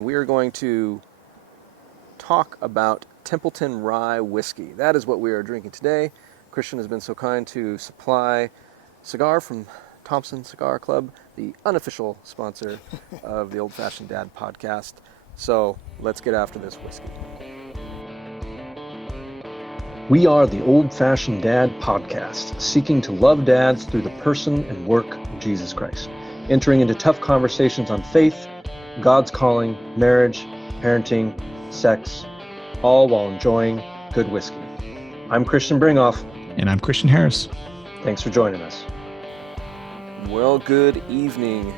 We are going to talk about Templeton Rye Whiskey. That is what we are drinking today. Christian has been so kind to supply cigar from Thompson Cigar Club, the unofficial sponsor of the Old Fashioned Dad podcast. So let's get after this whiskey. We are the Old Fashioned Dad podcast, seeking to love dads through the person and work of Jesus Christ, entering into tough conversations on faith, God's calling, marriage, parenting, sex, all while enjoying good whiskey. I'm Christian Bringoff. And I'm Christian Harris. Thanks for joining us. Well, good evening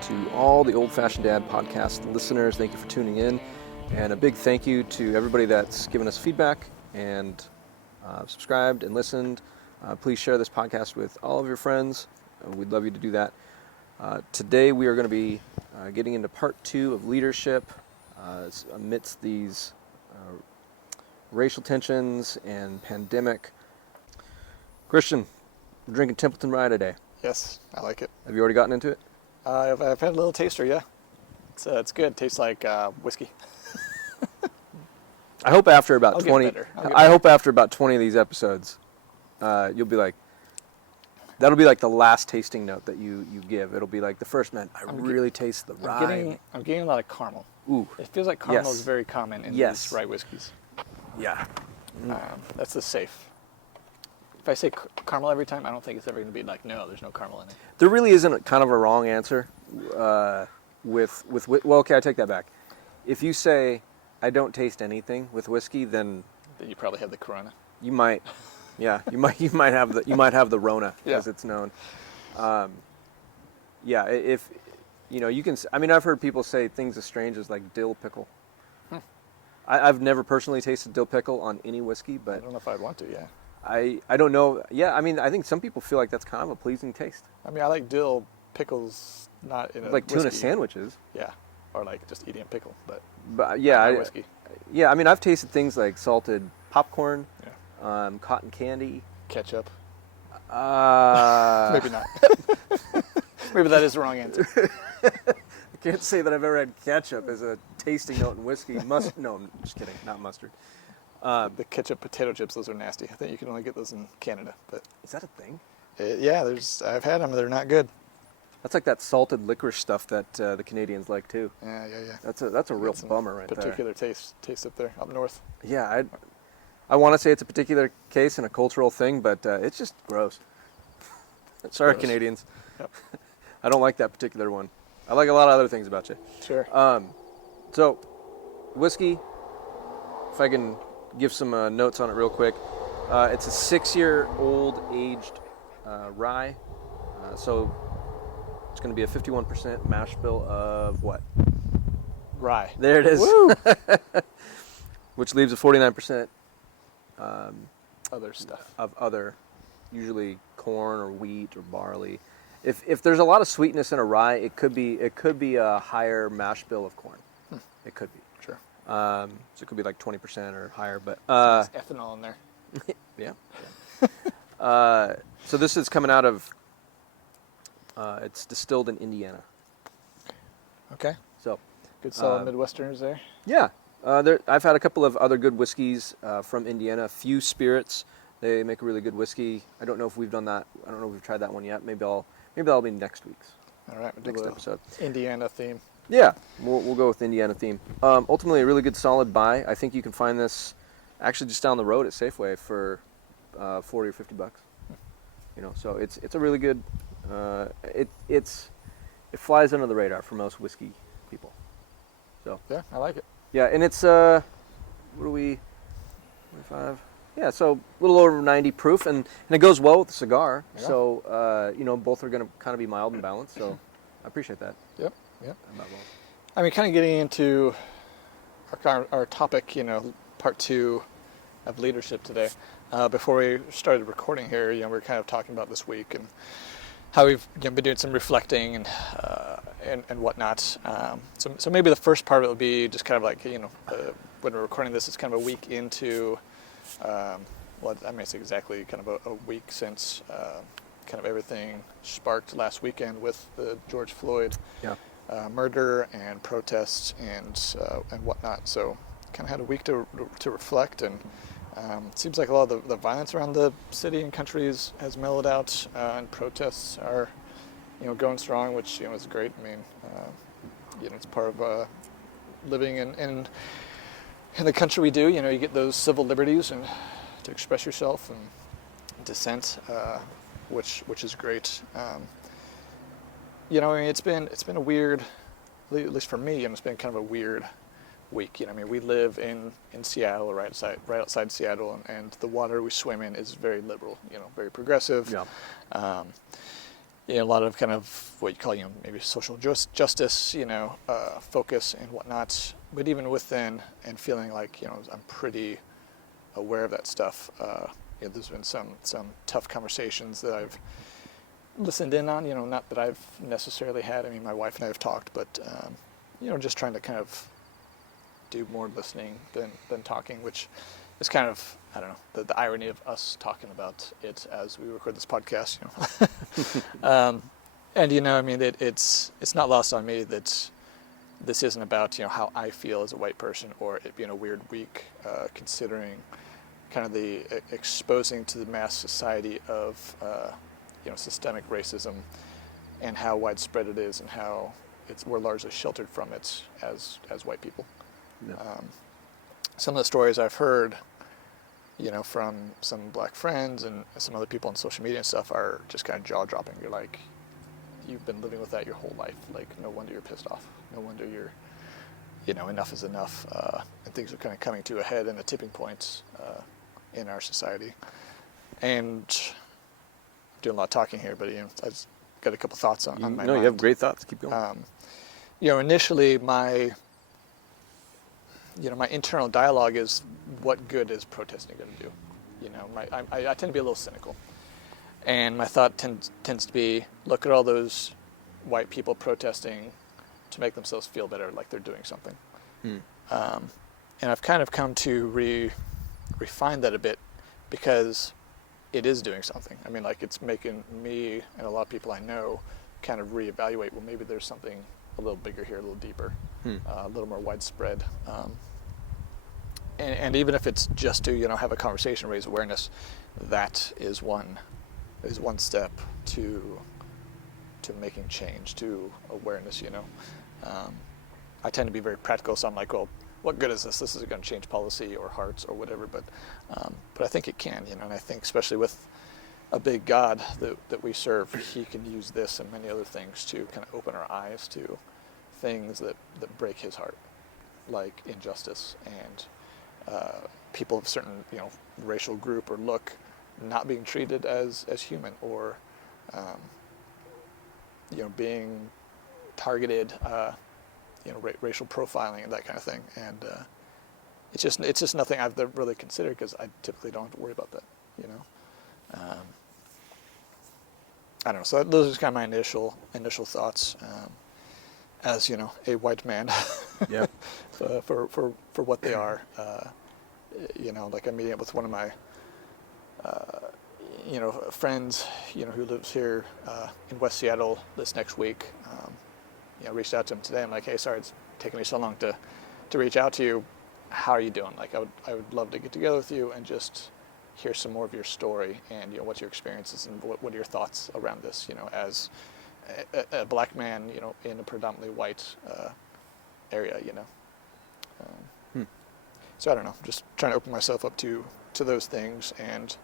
to all the Old Fashioned Dad podcast listeners. Thank you for tuning in. And a big thank you to everybody that's given us feedback and subscribed and listened. Please share this podcast with all of your friends. We'd love you to do that. Today we are going to be getting into part 2 of leadership amidst these racial tensions and pandemic. Christian, we're drinking Templeton Rye today. Yes, I like it. Have you already gotten into it? I've had a little taster, yeah. It's good. Tastes like whiskey. I hope after about I'll 20. get better. I hope after about 20 of these episodes, you'll be like, that'll be like the last tasting note that you give. It'll be like the first, man, I really taste the rye. I'm getting a lot of caramel. Ooh. It feels like caramel Yes. is very common in Yes. these rye whiskeys. Yeah. That's the safe. If I say caramel every time, I don't think it's ever going to be like, no, there's no caramel in it. There really isn't kind of a wrong answer well, okay, I take that back. If you say, I don't taste anything with whiskey, then Then you probably have the Corona. you might, yeah, you might have the Rona, Yeah. as it's known. Yeah, if you can. I mean, I've heard people say things as strange as like dill pickle. I've never personally tasted dill pickle on any whiskey, I but don't know if I'd want to, yeah. I don't know. Yeah, I mean, I think some people feel like that's kind of a pleasing taste, I mean, I like dill pickles, not in a like tuna whiskey. sandwiches. Yeah, or like just eating a pickle, But yeah, not whiskey. yeah. I mean, I've tasted things like salted popcorn, Yeah. Cotton candy. Ketchup. Uh, Maybe not. Maybe that is the wrong answer. I can't say that I've ever had ketchup as a tasting note in whiskey. No, I'm just kidding. Not mustard. The ketchup potato chips, those are nasty. I think you can only get those in Canada. But Is that a thing? yeah, I've had them. They're not good. That's like that salted licorice stuff that the Canadians like too. Yeah. That's a real Got some bummer right particular taste up there, up north. there. Yeah, I want to say it's a particular case and a cultural thing, but it's just gross. Sorry, Gross. Canadians. Yep. I don't like that particular one. I like a lot of other things about you. Sure. So, whiskey, if I can give some notes on it real quick. It's a 6-year-old aged rye. So, it's going to be a 51% mash bill of what? Rye. There it is. Woo! Which leaves a 49% Other stuff. of other, usually corn or wheat or barley. If there's a lot of sweetness in a rye, it could be a higher mash bill of corn. It could be. Sure. So it could be like 20% or higher, but There's ethanol in there. yeah. So this is coming out of. It's distilled in Indiana. Okay. So. Good solid Midwesterners there. Yeah. I've had a couple of other good whiskeys from Indiana. Few Spirits. They make a really good whiskey. I don't know if we've done that. I don't know if we've tried that one yet. Maybe that'll be next week's. All right. We'll do Next the episode. Indiana theme. Yeah, we'll go with Indiana theme. Ultimately, a really good solid buy. I think you can find this actually just down the road at Safeway for $40 or $50. So it's a really good. It flies under the radar for most whiskey people. So Yeah, I like it. yeah, and it's what are we? 25. Yeah, so a little over 90 proof, and it goes well with the cigar. Yeah. So both are going to kind of be mild and balanced. So I appreciate that. Yep. About well. I mean, kind of getting into our topic, part 2 of leadership today. Before we started recording here, we were kind of talking about this week and how we've been doing some reflecting and whatnot. So maybe the first part of it will be just kind of like, when we're recording this, it's kind of a week into, it's exactly kind of a week since kind of everything sparked last weekend with the George Floyd murder and protests and whatnot. So kind of had a week to reflect, and it seems like a lot of the violence around the city and countries has mellowed out, and protests are, going strong, which is great. I mean, it's part of living in the country we do. You get those civil liberties and to express yourself and dissent, which is great. I mean, it's been a weird, at least for me, it's been kind of a weird week. I mean, we live in Seattle, right outside Seattle, and the water we swim in is very liberal, very progressive. Yeah. A lot of kind of what you call, maybe social justice, focus and whatnot. But even within, and feeling like, I'm pretty aware of that stuff. There's been some tough conversations that I've listened in on, not that I've necessarily had. I mean, my wife and I have talked, but, just trying to kind of do more listening than talking, which is kind of, I don't know, the irony of us talking about it as we record this podcast, and, I mean, it's not lost on me that this isn't about, how I feel as a white person, or it being a weird week, considering kind of the exposing to the mass society of, systemic racism and how widespread it is, and how we're largely sheltered from it as white people. Yeah. Some of the stories I've heard, from some black friends and some other people on social media and stuff are just kind of jaw-dropping. You're like, you've been living with that your whole life. Like, no wonder you're pissed off. No wonder you're, enough is enough. And things are kind of coming to a head and a tipping point in our society. And I'm doing a lot of talking here, but, I've got a couple thoughts on my mind. No, you have great thoughts. Keep going. Initially my internal dialogue is, what good is protesting going to do? I tend to be a little cynical. And my thought tends to be, look at all those white people protesting to make themselves feel better, like they're doing something. And I've kind of come to refine that a bit, because it is doing something. I mean, like, it's making me and a lot of people I know kind of reevaluate, well, maybe there's something a little bigger here, a little deeper, a little more widespread. And even if it's just to, have a conversation, raise awareness, that is one step to making change, to awareness, I tend to be very practical, so I'm like, well, what good is this? This isn't going to change policy or hearts or whatever, but I think it can, and I think especially with a big God that we serve, he can use this and many other things to kind of open our eyes to things that break his heart, like injustice and people of certain, racial group or look not being treated as human, or, being targeted, racial profiling and that kind of thing. And it's just nothing I've really considered, because I typically don't have to worry about that, I don't know. So those are kind of my initial thoughts, as a white man, yeah, for what they are. Like I'm meeting up with one of my, friends, who lives here in West Seattle this next week. Reached out to him today. I'm like, hey, sorry, it's taken me so long to reach out to you. How are you doing? Like, I would love to get together with you and just hear some more of your story, and what's your experiences, and what are your thoughts around this, as a black man, in a predominantly white area, So I don't know, just trying to open myself up to those things, and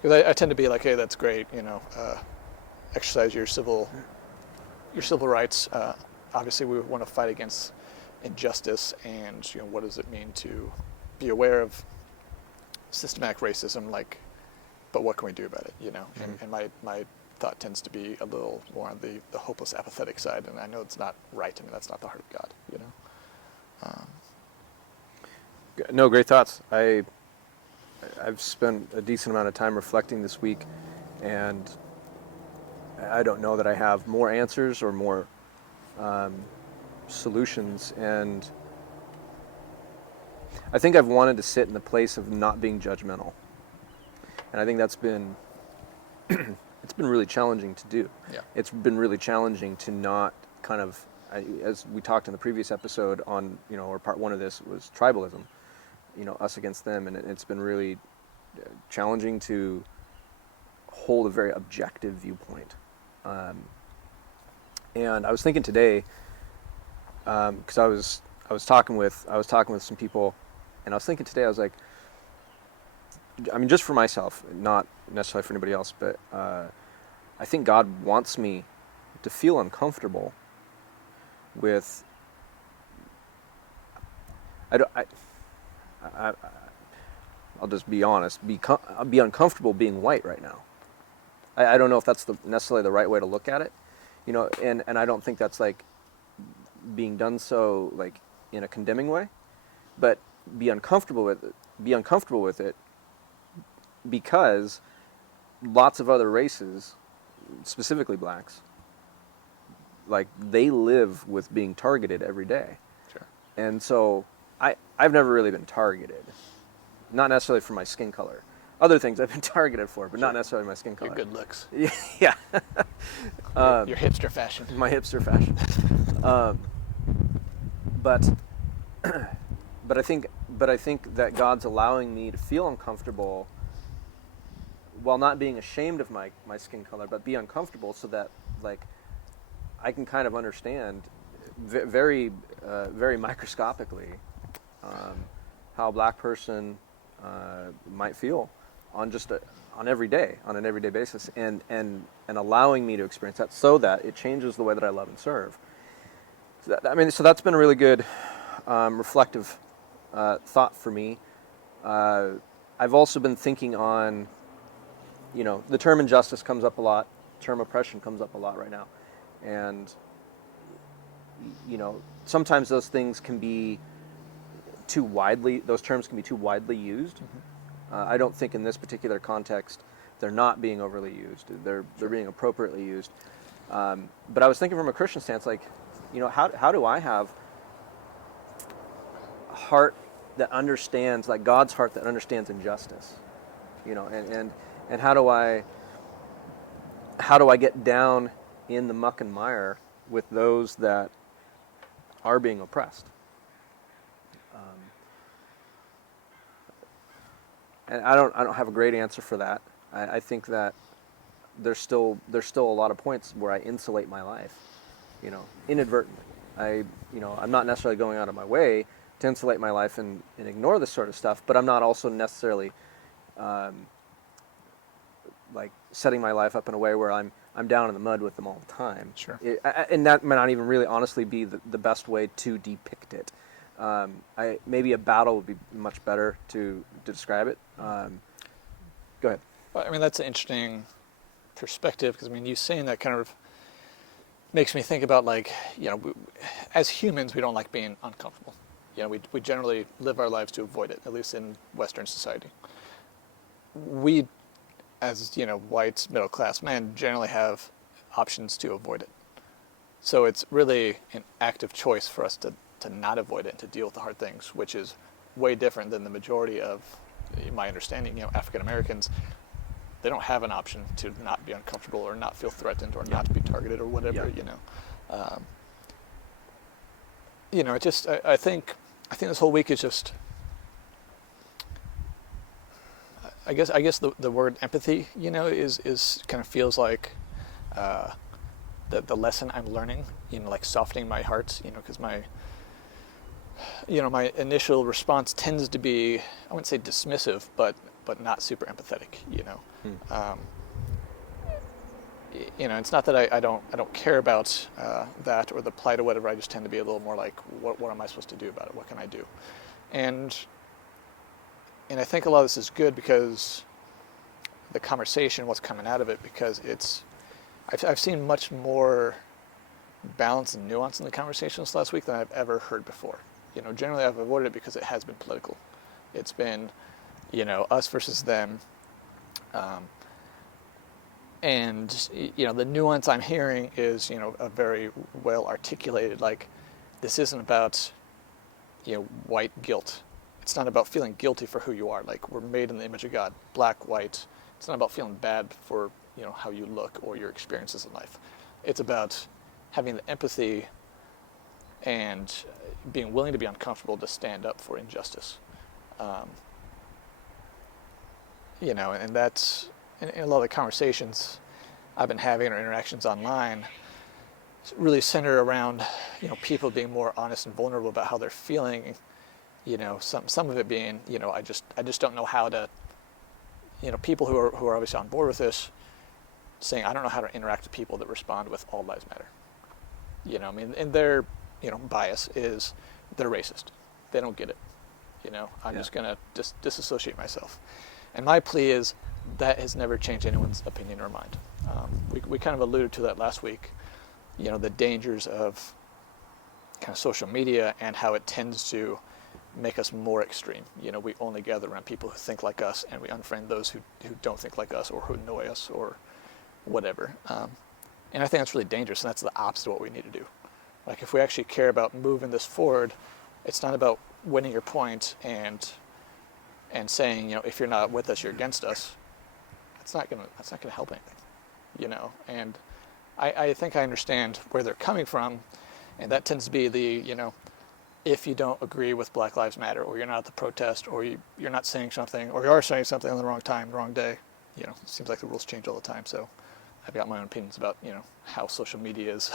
because I tend to be like, hey, that's great, exercise your civil rights. Obviously, we want to fight against injustice, and what does it mean to be aware of systematic racism, but what can we do about it, And my thought tends to be a little more on the hopeless, apathetic side, and I know it's not right. I mean, that's not the heart of God, No, great thoughts. I've spent a decent amount of time reflecting this week, and I don't know that I have more answers or more solutions, and I think I've wanted to sit in the place of not being judgmental, and I think that's been it's been really challenging to do. Yeah. It's been really challenging to not kind of as we talked in the previous episode on, or part one of this was tribalism, us against them, and it's been really challenging to hold a very objective viewpoint. And I was thinking today, because I was talking with some people, and I was thinking today, I was like, I mean, just for myself, not necessarily for anybody else, but I think God wants me to feel uncomfortable with. I'll just be honest. I'll be uncomfortable being white right now. I don't know if that's necessarily the right way to look at it, and I don't think that's like being done so like in a condemning way, but be uncomfortable with it. Be uncomfortable with it because lots of other races, specifically blacks, like they live with being targeted every day. Sure. And so I've never really been targeted, not necessarily for my skin color. Other things I've been targeted for, but not necessarily my skin color. Your good looks. Yeah. Your hipster fashion. My hipster fashion. But I think that God's allowing me to feel uncomfortable while not being ashamed of my skin color, but be uncomfortable so that like I can kind of understand very very microscopically how a black person might feel on an everyday basis, and allowing me to experience that so that it changes the way that I love and serve. So that's been a really good reflective thought for me. I've also been thinking on, the term injustice comes up a lot, term oppression comes up a lot right now, and sometimes those things can be those terms can be too widely used. Mm-hmm. I don't think in this particular context they're not being overly used. They're being appropriately used. But I was thinking from a Christian stance, like, how do I have a heart that understands, like God's heart that understands injustice, and how do I get down in the muck and mire with those that are being oppressed? And I don't have a great answer for that. I think that there's still a lot of points where I insulate my life, inadvertently. I'm not necessarily going out of my way to insulate my life and ignore this sort of stuff, but I'm not also necessarily like setting my life up in a way where I'm down in the mud with them all the time. Sure. And that might not even really honestly be the best way to depict it. Maybe a battle would be much better to describe it. Go ahead. Well, I mean, that's an interesting perspective, because you saying that kind of makes me think about, like, as humans, we don't like being uncomfortable. We generally live our lives to avoid it, at least in Western society. We, as white middle class men, generally have options to avoid it. So it's really an active choice for us to not avoid it and to deal with the hard things, which is way different than the majority of, in my understanding, African Americans. They don't have an option to not be uncomfortable or not feel threatened or not to be targeted or whatever. I think this whole week is just, I guess the word empathy, is kind of feels like the lesson I'm learning, like softening my heart, because my initial response tends to be, I wouldn't say dismissive, but not super empathetic, It's not that I don't care about that or the plight or whatever. I just tend to be a little more like, what am I supposed to do about it? What can I do? And I think a lot of this is good because the conversation, what's coming out of it, because I've seen much more balance and nuance in the conversation this last week than I've ever heard before. Generally I've avoided it because it has been political. It's been, us versus them. And the nuance I'm hearing is, a very well articulated, like, this isn't about, white guilt. It's not about feeling guilty for who you are. Like, we're made in the image of God, black, white. It's not about feeling bad for, how you look or your experiences in life. It's about having the empathy and being willing to be uncomfortable to stand up for injustice. And that's in a lot of the conversations I've been having or interactions online really center around, people being more honest and vulnerable about how they're feeling. Some of it being, I just don't know how to, people who are obviously on board with this, saying I don't know how to interact with people that respond with all lives matter. And their, bias is they're racist. They don't get it. I'm just gonna disassociate myself. And my plea is that has never changed anyone's opinion or mind. We kind of alluded to that last week. The dangers of kind of social media and how it tends to make us more extreme. We only gather around people who think like us, and we unfriend those who don't think like us or who annoy us or whatever. And I think that's really dangerous, and that's the opposite of what we need to do. Like, if we actually care about moving this forward, it's not about winning your point and saying, if you're not with us, you're against us. That's not gonna help anything. And I think I understand where they're coming from, and that tends to be the, if you don't agree with Black Lives Matter, or you're not at the protest, or you're not saying something, or you are saying something on the wrong time, the wrong day. It seems like the rules change all the time. So I've got my own opinions about, how social media is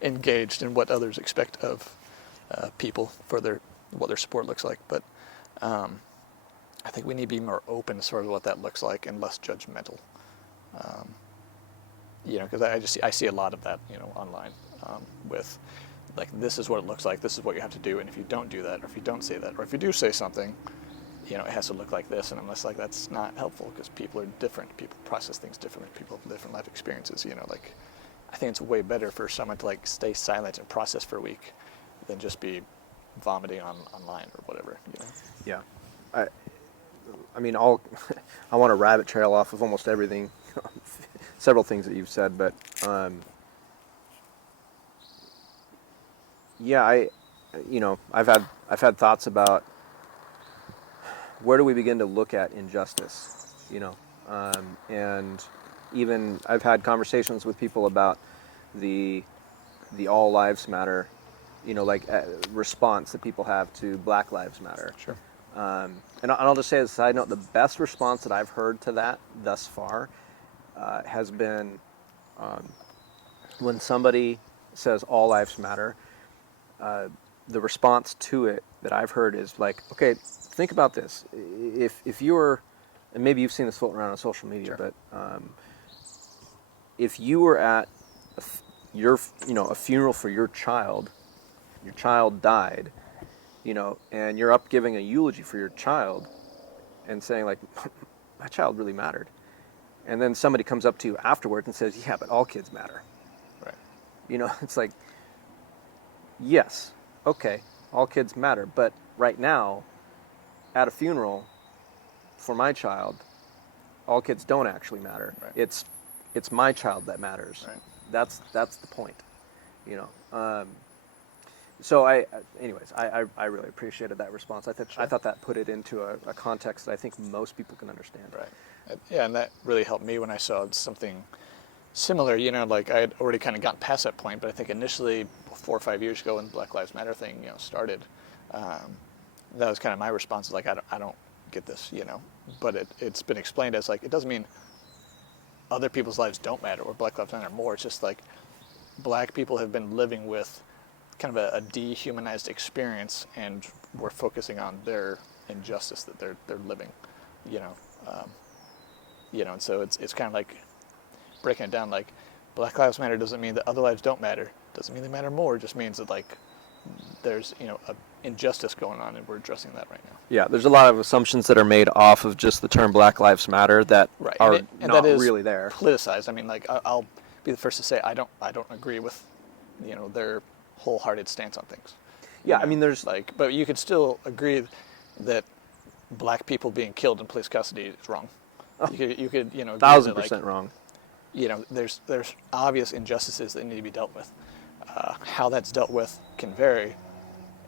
engaged and what others expect of people for what their support looks like. But I think we need to be more open as far as what that looks like and less judgmental. Because I see a lot of that, online, with like, this is what it looks like, this is what you have to do, and if you don't do that, or if you don't say that, or if you do say something, it has to look like this, and I'm just like, that's not helpful, because people are different, people process things differently, people have different life experiences, I think it's way better for someone to stay silent and process for a week than just be vomiting online or whatever, Yeah. I mean, I want to rabbit trail off of almost everything, several things that you've said, but I've had thoughts about where do we begin to look at injustice, and even I've had conversations with people about the all lives matter, response that people have to Black Lives Matter. Sure. And I'll just say as a side note, the best response that I've heard to that thus far has been when somebody says all lives matter, the response to it that I've heard is like, okay, think about this. If you're, and maybe you've seen this floating around on social media, sure. but if you were at a funeral for your child died, and you're up giving a eulogy for your child and saying like, my child really mattered. And then somebody comes up to you afterwards and says, yeah, but all kids matter. Right. It's like, yes, okay, all kids matter. But right now, at a funeral for my child, all kids don't actually matter. Right. It's my child that matters. Right. That's the point, So I really appreciated that response. I thought that put it into a context that I think most people can understand. Right. Yeah, and that really helped me when I saw something similar. Like I had already kind of gotten past that point, but I think initially 4 or 5 years ago when Black Lives Matter thing, started, that was kind of my response. Like I don't get this, But it's been explained as like, it doesn't mean other people's lives don't matter or Black Lives Matter more. It's just like Black people have been living with kind of a dehumanized experience, and we're focusing on their injustice that they're living, and so it's kind of like breaking it down. Like, Black Lives Matter doesn't mean that other lives don't matter. Doesn't mean they matter more. It just means that like there's a injustice going on, and we're addressing that right now. Yeah, there's a lot of assumptions that are made off of just the term Black Lives Matter that right. are and not that is really there. Politicized. I mean, like I'll be the first to say I don't agree with their wholehearted stance on things. Yeah, I mean, there's but you could still agree that Black people being killed in police custody is wrong. Oh, you could 1,000% wrong. There's obvious injustices that need to be dealt with. How that's dealt with can vary,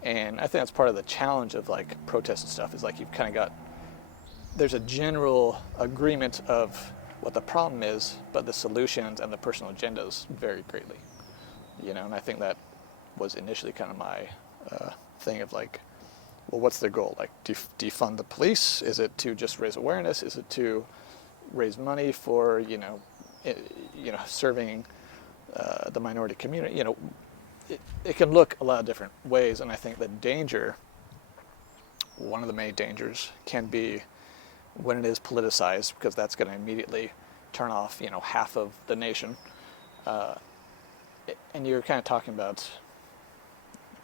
and I think that's part of the challenge of like protest and stuff. Is like you've kind of there's a general agreement of what the problem is, but the solutions and the personal agendas vary greatly. And I think that was initially kind of my thing of like, well, what's their goal? Like, defund the police? Is it to just raise awareness? Is it to raise money for serving the minority community? You know, it can look a lot of different ways, and I think the danger, one of the main dangers, can be when it is politicized, because that's going to immediately turn off half of the nation. And you're kind of talking about,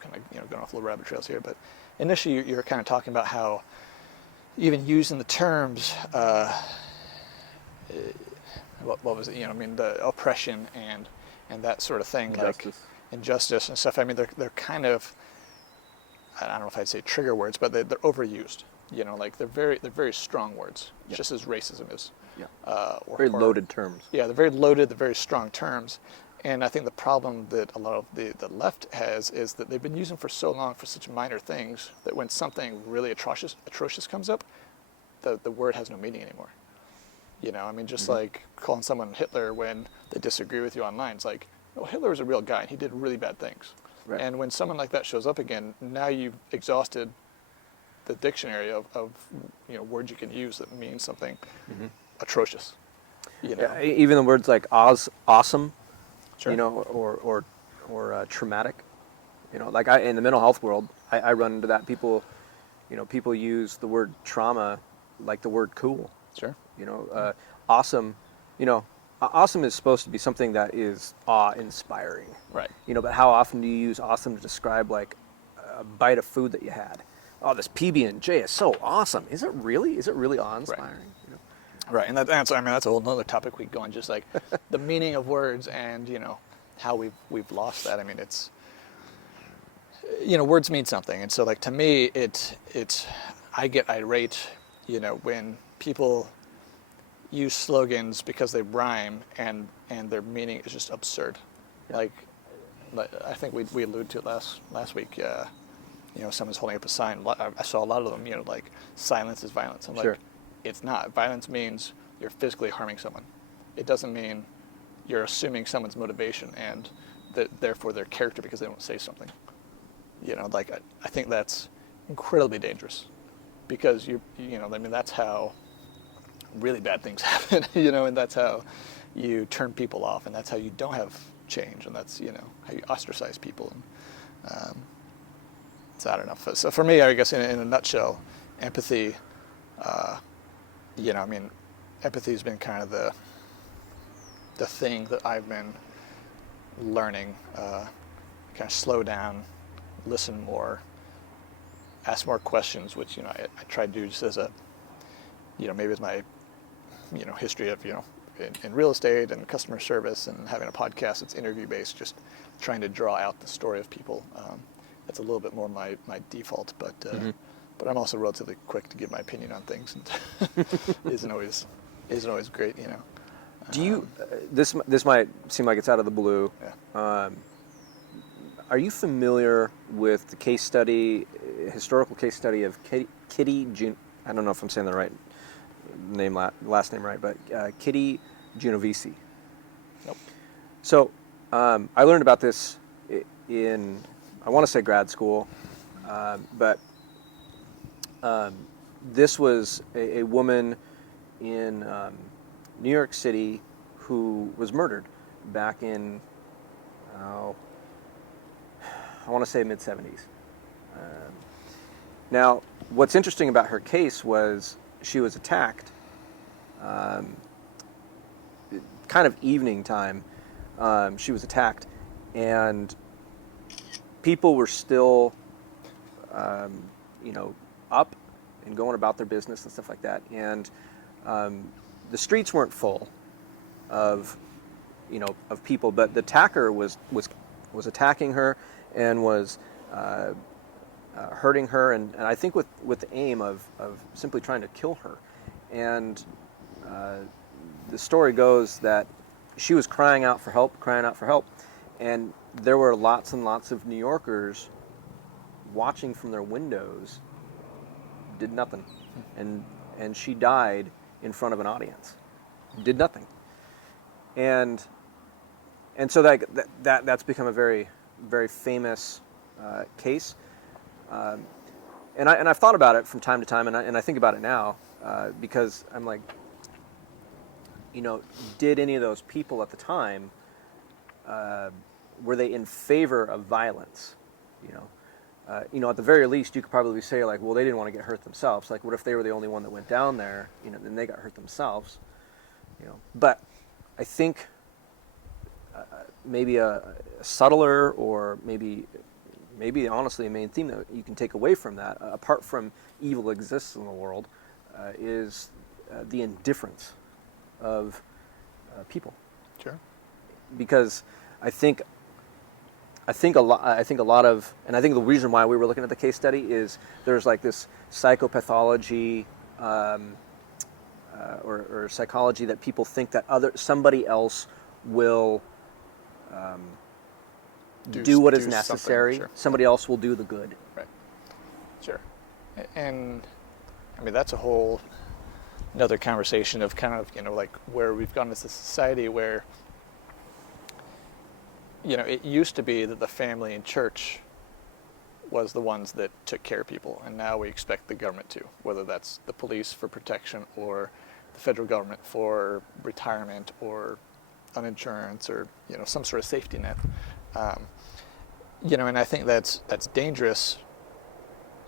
going off little rabbit trails here, but initially you're kind of talking about how even using the terms, what was it? The oppression and that sort of thing, Injustice. like injustice and stuff. I mean, they're kind of, I don't know if I'd say trigger words, but they're overused. Like they're very strong words, just as racism is. Yeah. Very loaded terms. Yeah, they're very loaded, they're very strong terms. And I think the problem that a lot of the left has is that they've been using for so long for such minor things that when something really atrocious comes up, the word has no meaning anymore. Just like calling someone Hitler when they disagree with you online. It's like, well, Hitler was a real guy and he did really bad things. Right. And when someone like that shows up again, now you've exhausted the dictionary of words you can use that mean something atrocious. Yeah, even the words like awesome, Sure. or traumatic. Like in the mental health world, I run into that. People use the word trauma like the word cool. Sure. Awesome. Awesome is supposed to be something that is awe-inspiring. Right. But how often do you use awesome to describe like a bite of food that you had? Oh, this PB&J is so awesome. Is it really? Is it really awe-inspiring? Right, and that's a whole nother topic we go on, just like the meaning of words and how we've lost that. I mean, it's words mean something, and so like to me, I get irate, when people use slogans because they rhyme and their meaning is just absurd. Yeah. Like I think we alluded to it last week. Someone's holding up a sign. I saw a lot of them. Like silence is violence. I'm Sure. like, it's not. Violence means you're physically harming someone. It doesn't mean you're assuming someone's motivation and therefore their character because they don't say something. I think that's incredibly dangerous because that's how really bad things happen, and that's how you turn people off, and that's how you don't have change, and that's how you ostracize people. And so I don't know. So for me, I guess in a nutshell, empathy. Empathy has been kind of the thing that I've been learning. Kind of slow down, listen more, ask more questions, which I try to do just as a maybe as my history of in real estate and customer service and having a podcast that's interview based, just trying to draw out the story of people. That's a little bit more my default, but. But I'm also relatively quick to give my opinion on things, and isn't always great, Do you? This might seem like it's out of the blue. Yeah. Are you familiar with the historical case study of Kitty? I don't know if I'm saying the right name, last name right, but Kitty Genovese. Nope. So I learned about this in, I want to say grad school, but. This was a woman in New York City who was murdered back in, I want to say mid-70s. Now, what's interesting about her case was she was attacked, kind of evening time. She was attacked, and people were still, up and going about their business and stuff like that. And the streets weren't full of people, but the attacker was attacking her and was hurting her, and I think with the aim of simply trying to kill her. And the story goes that she was crying out for help, and there were lots and lots of New Yorkers watching from their windows, did nothing, and she died in front of an audience, did nothing, and so that's become a very, very famous case. And I've thought about it from time to time, and I think about it now because I'm like, did any of those people at the time, were they in favor of violence? At the very least, you could probably say like, well, they didn't want to get hurt themselves. Like, what if they were the only one that went down there? Then they got hurt themselves. But I think maybe a subtler, or maybe honestly a main theme that you can take away from that, apart from evil exists in the world, is the indifference of people. Sure. Because I think a lot of, and I think the reason why we were looking at the case study is there's like this psychopathology or psychology that people think that somebody else will do what is necessary. Sure. Somebody else will do the good. Right. Sure. And I mean, that's a whole another conversation of kind of, like where we've gone as a society where, it used to be that the family and church was the ones that took care of people, and now we expect the government to, whether that's the police for protection or the federal government for retirement or uninsurance or, some sort of safety net. And I think that's dangerous,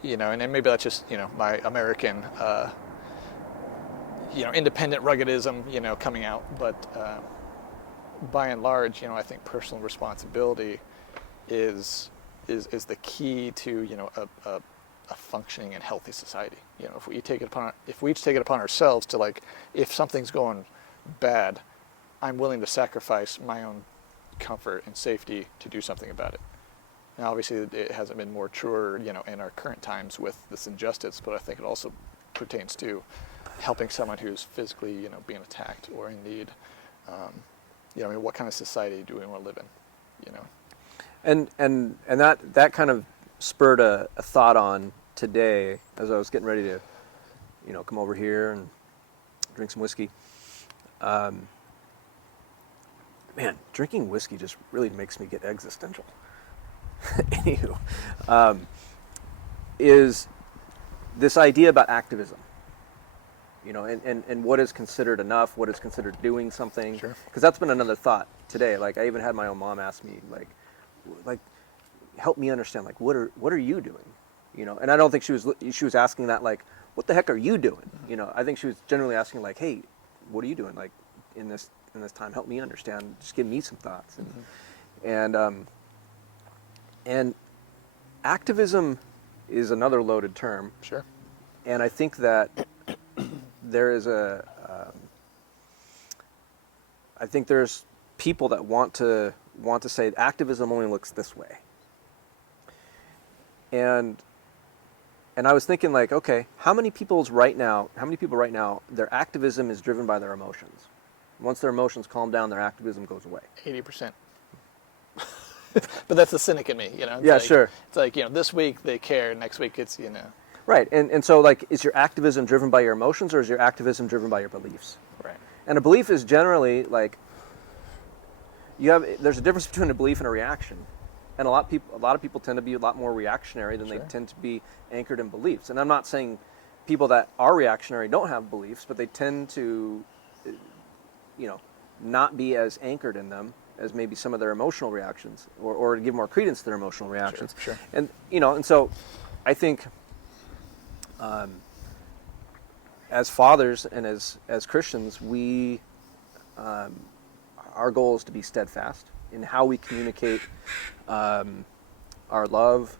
and then maybe that's just, my American, independent ruggedism, coming out. But by and large, I think personal responsibility is the key to, a functioning and healthy society. If we each take it upon ourselves to, like, if something's going bad, I'm willing to sacrifice my own comfort and safety to do something about it. Now, obviously, it hasn't been more truer, in our current times with this injustice, but I think it also pertains to helping someone who's physically, being attacked or in need. What kind of society do we want to live in? And that kind of spurred a thought on today as I was getting ready to, come over here and drink some whiskey. Man, drinking whiskey just really makes me get existential. Anywho, is this idea about activism, and what is considered enough, what is considered doing something. Sure. Because that's been another thought today. Like, I even had my own mom ask me, like, help me understand, like, what are you doing? And I don't think she was asking that, like, what the heck are you doing? I think she was generally asking, like, hey, what are you doing? Like, in this time, help me understand. Just give me some thoughts. And activism is another loaded term. Sure. And I think that there is I think there's people that want to say activism only looks this way. And I was thinking, like, okay, how many people right now, their activism is driven by their emotions? Once their emotions calm down, their activism goes away. 80%. But that's the cynic in me, It's yeah, like, sure. It's like, this week they care, next week it's, Right, and so, like, is your activism driven by your emotions, or is your activism driven by your beliefs? Right. And a belief is generally, like, there's a difference between a belief and a reaction. And a lot of people tend to be a lot more reactionary than Sure. they tend to be anchored in beliefs. And I'm not saying people that are reactionary don't have beliefs, but they tend to, not be as anchored in them as maybe some of their emotional reactions, or give more credence to their emotional reactions. Sure. And and so I think as fathers and as Christians, we our goal is to be steadfast in how we communicate our love,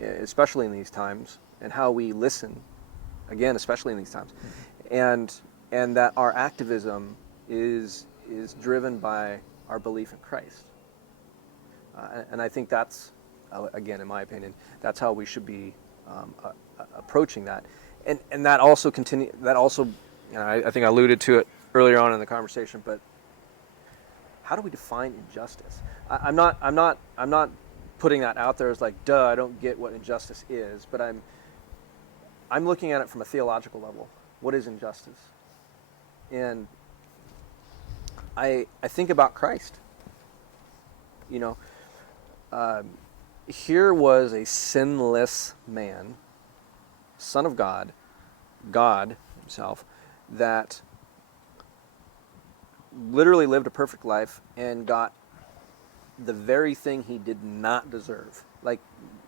especially in these times, and how we listen, again, especially in these times, and that our activism is driven by our belief in Christ. And I think that's, again, in my opinion, that's how we should be approaching that. And that also I think I alluded to it earlier on in the conversation, but how do we define injustice? I'm not putting that out there as like, duh, I don't get what injustice is, but I'm looking at it from a theological level. What is injustice? And I think about Christ. here was a sinless man, Son of God, God himself, that literally lived a perfect life and got the very thing he did not deserve. Like,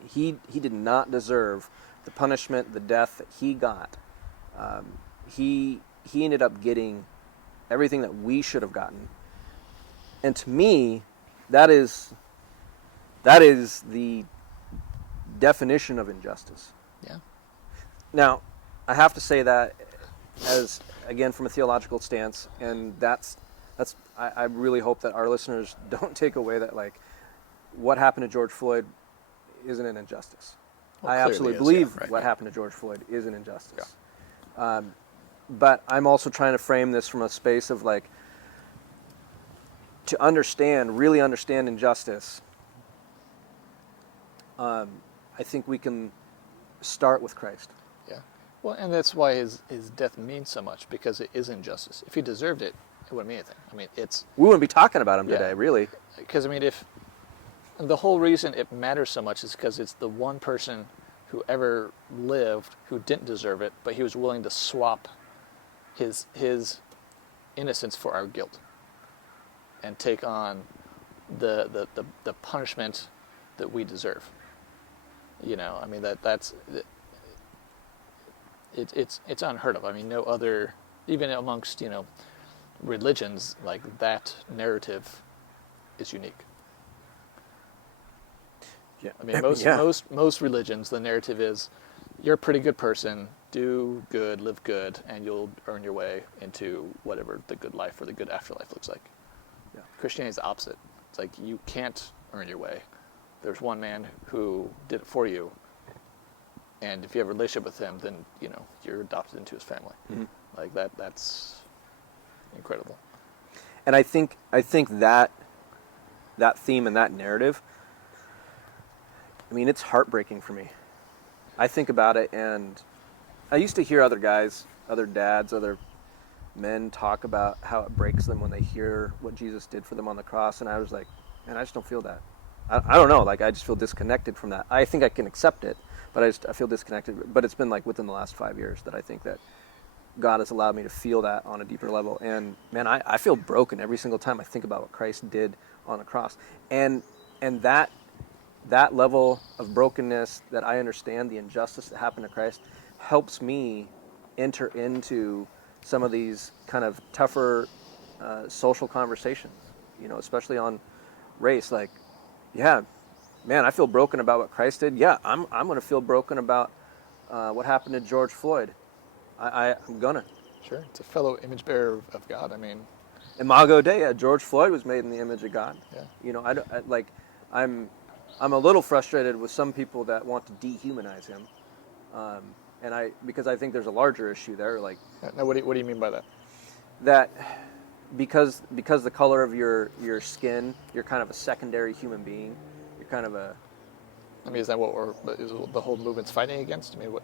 he did not deserve the punishment, the death that he got. He ended up getting everything that we should have gotten. And to me, that is the definition of injustice. Yeah. Now, I have to say that as, again, from a theological stance, and I really hope that our listeners don't take away that, like, what happened to George Floyd isn't an injustice. Well, I absolutely believe what happened to George Floyd is an injustice. Yeah. But I'm also trying to frame this from a space of, like, to really understand injustice. I think we can start with Christ. Yeah. Well, and that's why his death means so much, because it is injustice. If he deserved it, it wouldn't mean anything. I mean, we wouldn't be talking about him today, really. Because, I mean, if the whole reason it matters so much is because it's the one person who ever lived who didn't deserve it, but he was willing to swap his innocence for our guilt and take on the punishment that we deserve. You know, I mean, it's unheard of. I mean, no other, even amongst, you know, religions, like, that narrative is unique. Yeah. I mean, most religions, the narrative is, you're a pretty good person, do good, live good, and you'll earn your way into whatever the good life or the good afterlife looks like. Yeah. Christianity is the opposite. It's like, you can't earn your way. There's one man who did it for you, and if you have a relationship with him, then, you know, you're adopted into his family. Mm-hmm. Like, that's incredible. And I think that theme and that narrative, I mean, it's heartbreaking for me. I think about it, and I used to hear other guys, other dads, other men talk about how it breaks them when they hear what Jesus did for them on the cross, and I was like, man, I just don't feel that. I don't know, like, I just feel disconnected from that. I think I can accept it, but I feel disconnected. But it's been, like, within the last 5 years that I think that God has allowed me to feel that on a deeper level. And, man, I feel broken every single time I think about what Christ did on the cross. And that level of brokenness, that I understand the injustice that happened to Christ, helps me enter into some of these kind of tougher social conversations, you know, especially on race. Like, yeah, man, I feel broken about what Christ did. Yeah, I'm going to feel broken about what happened to George Floyd. I'm gonna. Sure, it's a fellow image bearer of God. I mean, Imago Dei. George Floyd was made in the image of God. Yeah. You know, I'm a little frustrated with some people that want to dehumanize him, because I think there's a larger issue there. Like, now, what do you mean by that? That because the color of your skin, you're kind of a secondary human being. You're kind of a. I mean, is that is the whole movement's fighting against? I mean, what?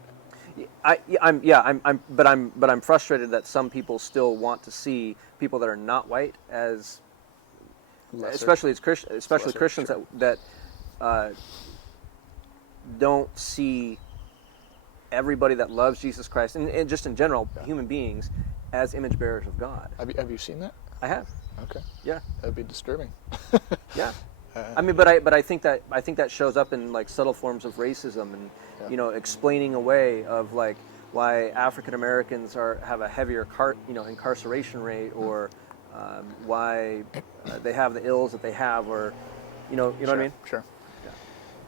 I'm frustrated that some people still want to see people that are not white as lesser, especially Christians, sure, that don't see everybody that loves Jesus Christ and just in general, yeah, human beings, as image bearers of God. Have you seen that? I have. Okay. Yeah. That'd be disturbing. Yeah. I mean, but I think that shows up in, like, subtle forms of racism and, yeah, you know, explaining away of, like, why African Americans have a heavier incarceration rate, or why they have the ills that they have, or you know sure, what I mean? Sure.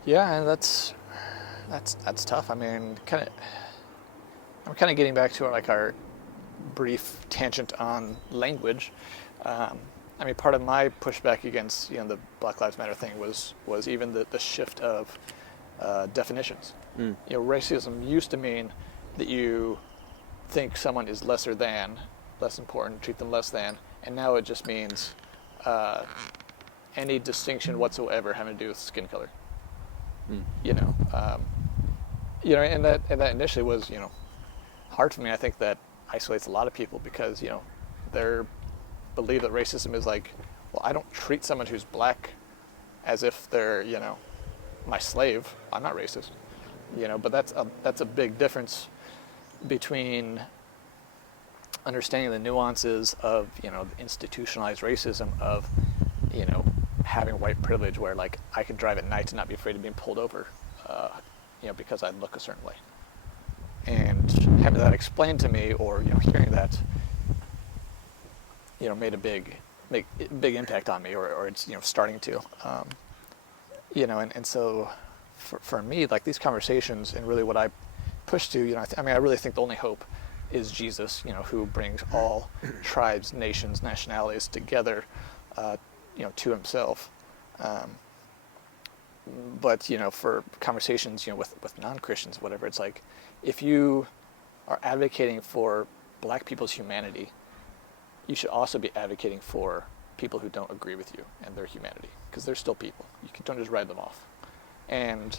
Yeah, and that's tough. I mean, I'm kind of getting back to our brief tangent on language. I mean, part of my pushback against, you know, the Black Lives Matter thing was even the shift of definitions. You know, racism used to mean that you think someone is lesser than, less important, treat them less than, and now it just means any distinction whatsoever having to do with skin color. You know, and that initially was, you know, hard for me. I think that isolates a lot of people because, you know, they're believe that racism is like, well, I don't treat someone who's black as if they're, you know, my slave, I'm not racist. But that's a big difference between understanding the nuances of, institutionalized racism of, having white privilege where, like, I can drive at night and not be afraid of being pulled over, because I look a certain way. And having that explained to me, or, hearing that, made a big impact on me, or it's, starting to, and so for me, like, these conversations and really what I push to, I really think the only hope is Jesus, who brings all tribes, nations, nationalities together, to himself. But, for conversations, with non-Christians, whatever, it's like, if you are advocating for black people's humanity, you should also be advocating for people who don't agree with you and their humanity, because they're still people. You don't just write them off. And,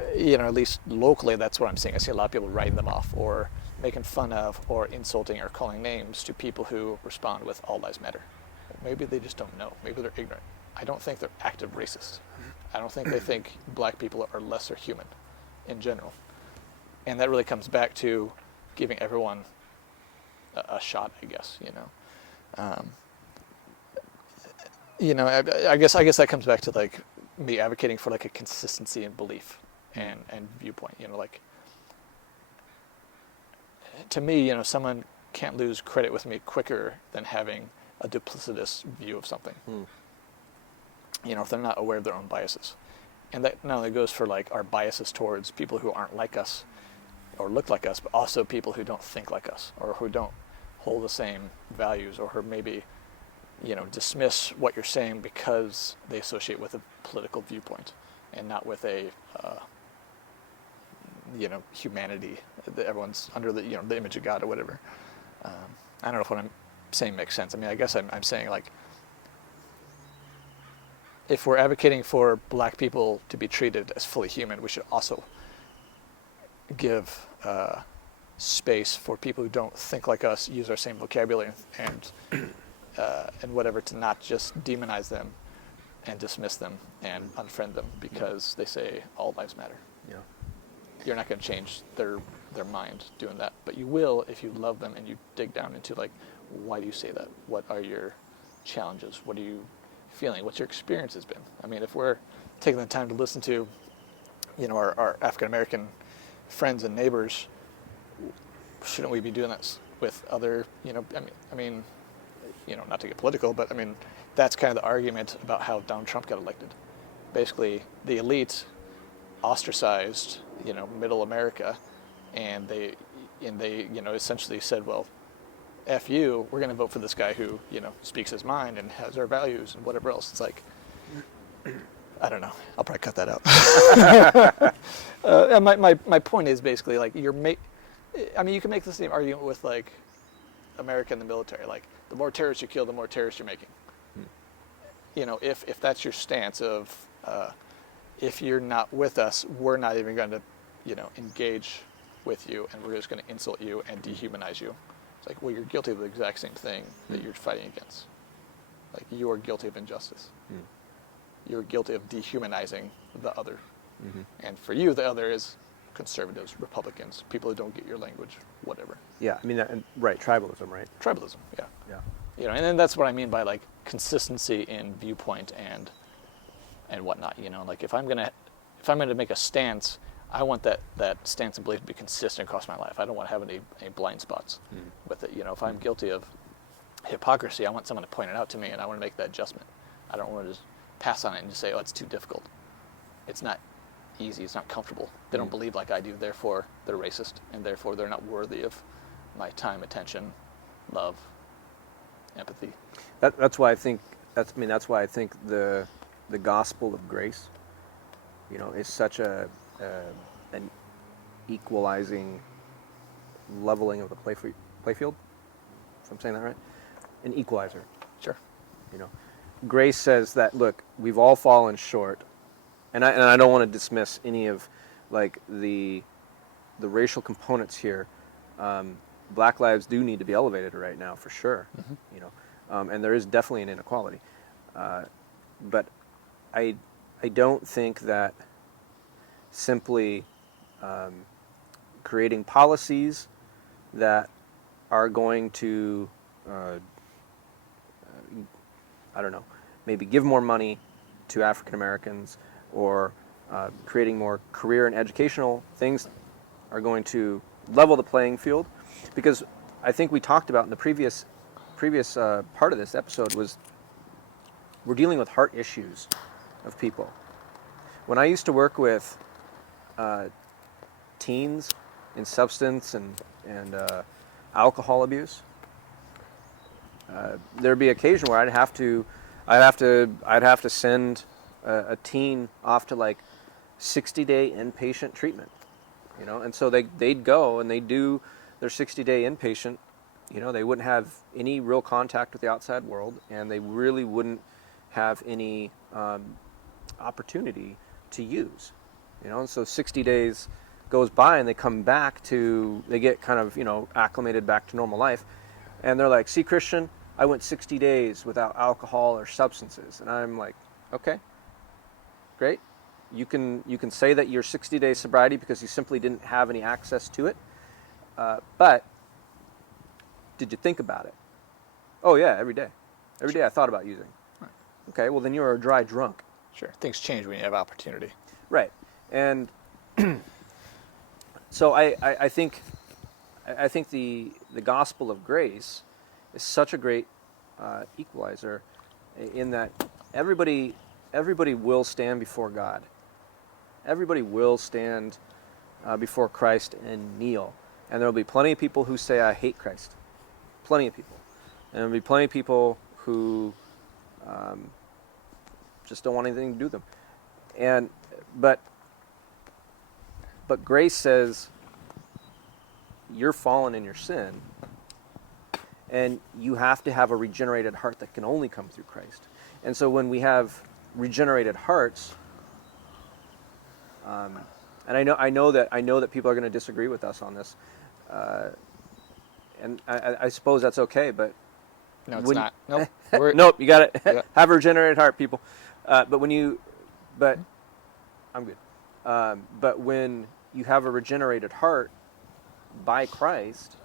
at least locally, that's what I'm seeing. I see a lot of people writing them off, or making fun of, or insulting, or calling names to people who respond with "all lives matter." Well, maybe they just don't know. Maybe they're ignorant. I don't think they're active racists. I don't think they think black people are lesser human in general. And that really comes back to giving everyone a shot, I guess, I guess that comes back to, like, me advocating for, like, a consistency in belief and viewpoint, like, to me, someone can't lose credit with me quicker than having a duplicitous view of something. If they're not aware of their own biases. And that not only goes for, like, our biases towards people who aren't like us or look like us, but also people who don't think like us, or who don't hold the same values, or who maybe, dismiss what you're saying because they associate with a political viewpoint and not with a, humanity that everyone's under the, the image of God or whatever. I don't know if what I'm saying makes sense. I guess I'm saying, like, if we're advocating for black people to be treated as fully human, we should also give space for people who don't think like us, use our same vocabulary, and whatever, to not just demonize them and dismiss them and unfriend them because they say all lives matter. Yeah. You're not going to change their mind doing that, but you will if you love them and you dig down into, like, why do you say that? What are your challenges? What are you feeling? What's your experience has been? If we're taking the time to listen to, our African American friends and neighbors, shouldn't we be doing that with other, not to get political, but that's kind of the argument about how Donald Trump got elected. Basically, the elite ostracized, middle America, and they essentially said, well, F you, we're going to vote for this guy who, speaks his mind and has our values and whatever else. It's like, I don't know. I'll probably cut that out. My point is basically, like, you can make the same argument with, like, America and the military. Like, the more terrorists you kill, the more terrorists you're making. If that's your stance of, if you're not with us, we're not even going to, engage with you, and we're just going to insult you and dehumanize you. It's like, well, you're guilty of the exact same thing that you're fighting against. Like, you are guilty of injustice. You're guilty of dehumanizing the other. And for you, the other is conservatives, Republicans, people who don't get your language, whatever. Yeah, right, tribalism, right? Tribalism, yeah. Yeah. And then that's what I mean by, like, consistency in viewpoint and whatnot. Like, if I'm gonna make a stance, I want that stance and belief to be consistent across my life. I don't want to have any blind spots with it. If I'm guilty of hypocrisy, I want someone to point it out to me, and I want to make that adjustment. I don't want to just pass on it and just say, oh, it's too difficult. It's not easy. It's not comfortable. They don't believe like I do. Therefore, they're racist, and therefore they're not worthy of my time, attention, love, empathy. That's why I think the gospel of grace, is such an equalizing, leveling of the playfield. If I'm saying that right, an equalizer. Sure. Grace says that, look, we've all fallen short, and I don't want to dismiss any of, like, the racial components here. Black lives do need to be elevated right now, for sure. And there is definitely an inequality, but I I don't think that simply creating policies that are going to, I don't know, maybe give more money to African Americans, or creating more career and educational things are going to level the playing field. Because I think we talked about in the previous part of this episode was we're dealing with heart issues of people. When I used to work with teens in substance and alcohol abuse, there'd be occasion where I'd have to send a teen off to like 60-day inpatient treatment, and so they'd go and they'd do their 60-day inpatient. They wouldn't have any real contact with the outside world, and they really wouldn't have any opportunity to use, and so 60 days goes by and they come back they get kind of, acclimated back to normal life, and they're like, "See, Christian, I went 60 days without alcohol or substances." And I'm like, "Okay, great. You can say that you're 60-day sobriety because you simply didn't have any access to it. But did you think about it?" "Oh yeah, every day. Every day I thought about using." Right. "Okay, well then you're a dry drunk." Sure. Things change when you have opportunity. Right. And so I think the gospel of grace is such a great equalizer, in that everybody will stand before God. Everybody will stand before Christ and kneel. And there will be plenty of people who say, "I hate Christ." Plenty of people. And there will be plenty of people who just don't want anything to do with them. But grace says you're fallen in your sin, and you have to have a regenerated heart that can only come through Christ. And so when we have regenerated hearts, and I know that people are going to disagree with us on this, and I suppose that's okay. But no, it's not. Nope. Nope. You got it. Yeah. Have a regenerated heart, people. But I'm good. But when you have a regenerated heart by Christ,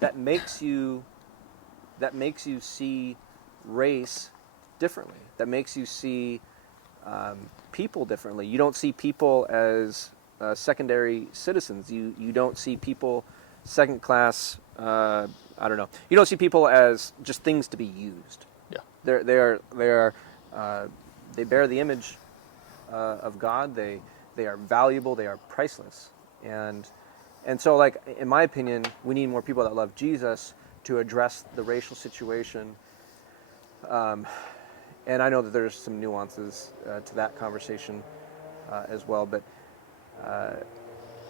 that makes you see race differently. That makes you see people differently. You don't see people as secondary citizens. You don't see people second class. I don't know. You don't see people as just things to be used. Yeah. They bear the image of God. They are valuable. They are priceless. And so, like, in my opinion, we need more people that love Jesus to address the racial situation. And I know that there's some nuances to that conversation as well. But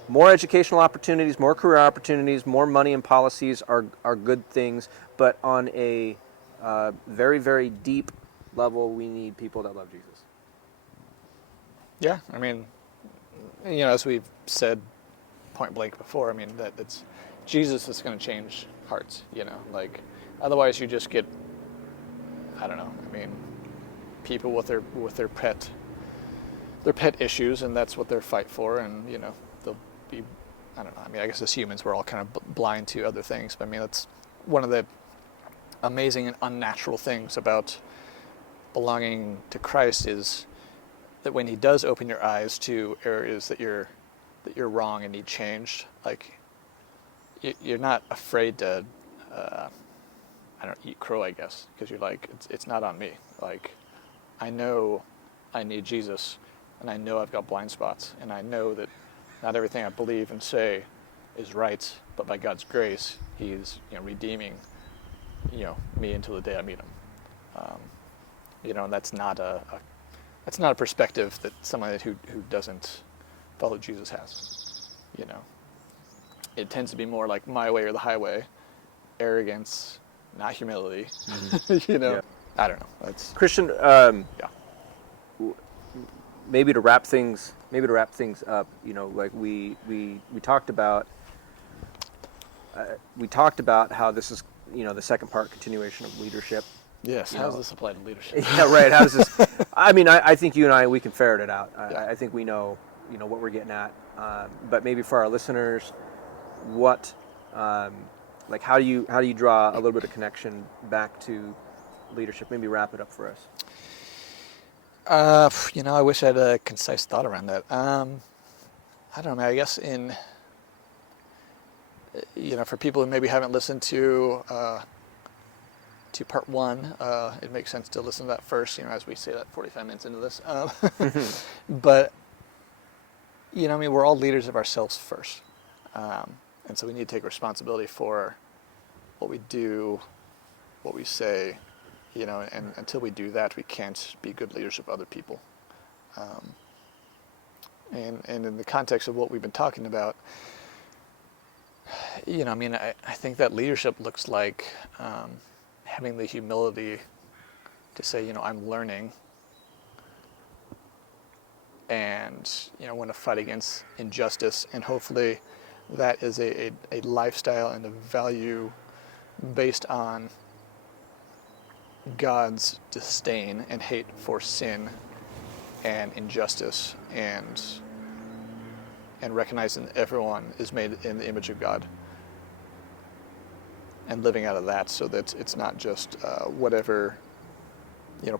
more educational opportunities, more career opportunities, more money and policies are good things. But on a very, very deep level, we need people that love Jesus. Yeah, I mean, as we've said point blank before, I mean, that it's Jesus that's going to change hearts, like, otherwise you just get, I don't know, I mean, people with their pet issues, and that's what they're fight for, and, they'll be, I don't know, I mean, I guess as humans we're all kind of blind to other things, but I mean, that's one of the amazing and unnatural things about belonging to Christ, is that when he does open your eyes to areas that you're wrong and need changed, like, you're not afraid to eat crow, I guess, because you're like, it's not on me. Like, I know I need Jesus, and I know I've got blind spots, and I know that not everything I believe and say is right, but by God's grace, he's redeeming me until the day I meet him. And that's not a perspective that someone who doesn't follow Jesus has. It tends to be more like my way or the highway, arrogance, not humility. Mm-hmm. Yeah. I don't know. That's Christian. Maybe to wrap things up, like we talked about. We talked about how this is, the second part, continuation of leadership, Yes. You How does know. this apply to leadership? Yeah, right. How does this? I mean, I think you and I, we can ferret it out. Yeah. I think we know, what we're getting at. But maybe for our listeners, what, like, how do you draw a little bit of connection back to leadership? Maybe wrap it up for us. I wish I had a concise thought around that. I don't know. I guess for people who maybe haven't listened to part one, it makes sense to listen to that first. As we say that 45 minutes into this. But we're all leaders of ourselves first, and so we need to take responsibility for what we do, what we say. And until we do that, we can't be good leaders of other people. And in the context of what we've been talking about, I think that leadership looks like having the humility to say, I'm learning, and want to fight against injustice, and hopefully that is a lifestyle and a value based on God's disdain and hate for sin and injustice, and recognizing that everyone is made in the image of God, and living out of that, so that it's not just whatever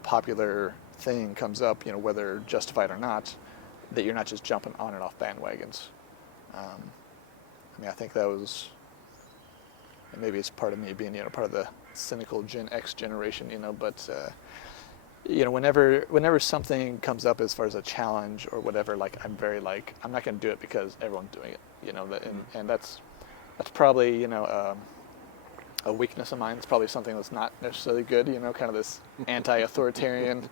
popular thing comes up, whether justified or not, that you're not just jumping on and off bandwagons. I think that was, and maybe it's part of me being part of the cynical Gen X generation, but whenever something comes up as far as a challenge or whatever, I'm very I'm not going to do it because everyone's doing it, and that's probably a weakness of mine. It's probably something that's not necessarily good, kind of this anti-authoritarian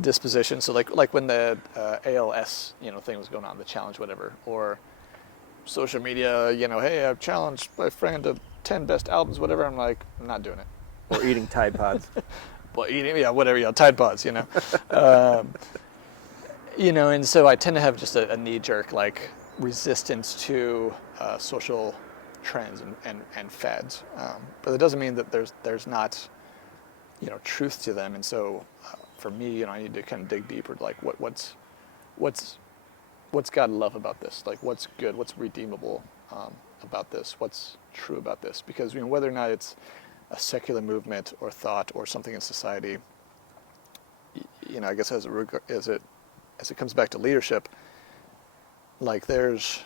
disposition. So like when the ALS thing was going on, the challenge, whatever, or social media, hey, I've challenged my friend to 10 best albums, whatever. I'm not doing it. Or eating Tide Pods. Well, whatever, Tide Pods, and so I tend to have just a knee-jerk resistance to social trends and fads, but it doesn't mean that there's not truth to them. And so for me, I need to kind of dig deeper, what's God love about this, what's good, what's redeemable about this, what's true about this, because whether or not it's a secular movement or thought or something in society, I guess as it comes back to leadership, there's,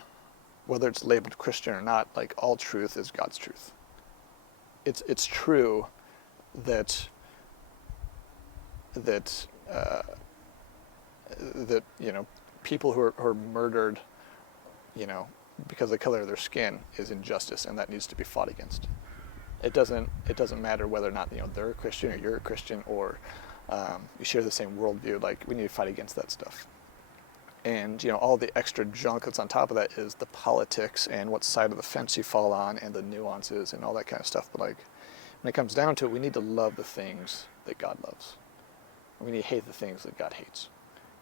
whether it's labeled Christian or not, all truth is God's truth. It's true that people who are murdered, because of the color of their skin is injustice, and that needs to be fought against. It doesn't matter whether or not they're a Christian or you're a Christian, or you share the same worldview. We need to fight against that stuff. And all the extra junk that's on top of that is the politics and what side of the fence you fall on and the nuances and all that kind of stuff. But when it comes down to it, we need to love the things that God loves. We need to hate the things that God hates.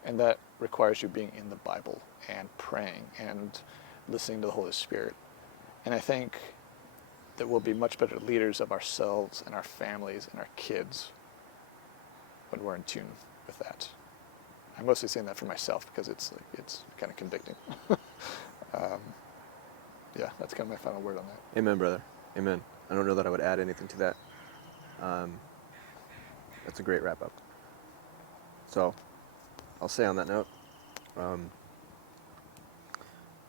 And that requires you being in the Bible and praying and listening to the Holy Spirit. And I think that we'll be much better leaders of ourselves and our families and our kids when we're in tune with that. I'm mostly saying that for myself because it's kind of convicting. That's kind of my final word on that. Amen, brother. Amen. I don't know that I would add anything to that. That's a great wrap up. So I'll say on that note,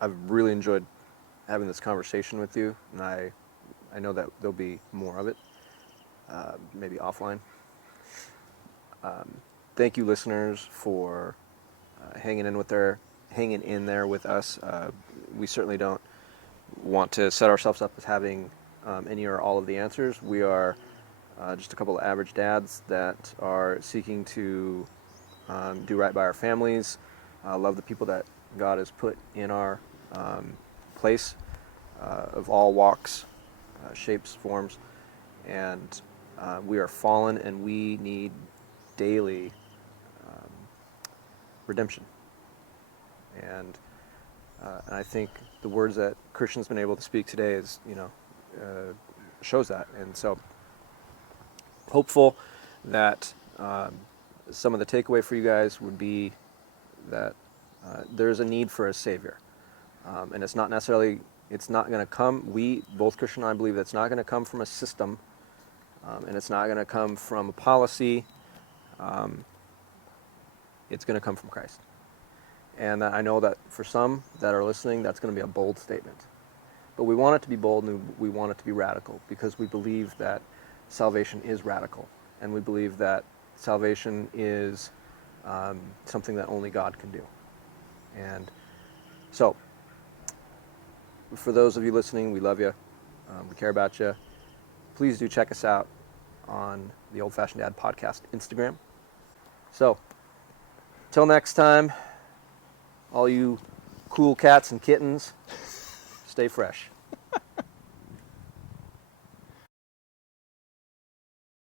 I've really enjoyed having this conversation with you, and I know that there'll be more of it, maybe offline. Thank you, listeners, for hanging in there with us. We certainly don't want to set ourselves up as having any or all of the answers. We are just a couple of average dads that are seeking to do right by our families, love the people that God has put in our place, of all walks, shapes, forms, and we are fallen, and we need daily redemption. And I think the words that Christian's been able to speak today is, shows that. And so, hopeful that some of the takeaway for you guys would be that there's a need for a Savior. And it's not necessarily, it's not going to come, we, both Christian and I, believe that's not going to come from a system, and it's not going to come from a policy. It's going to come from Christ. And I know that for some that are listening, that's going to be a bold statement. But we want it to be bold, and we want it to be radical, because we believe that salvation is radical. And we believe that salvation is something that only God can do. And so, for those of you listening, we love you. We care about you. Please do check us out on the Old Fashioned Dad Podcast Instagram. So, till next time, all you cool cats and kittens, stay fresh.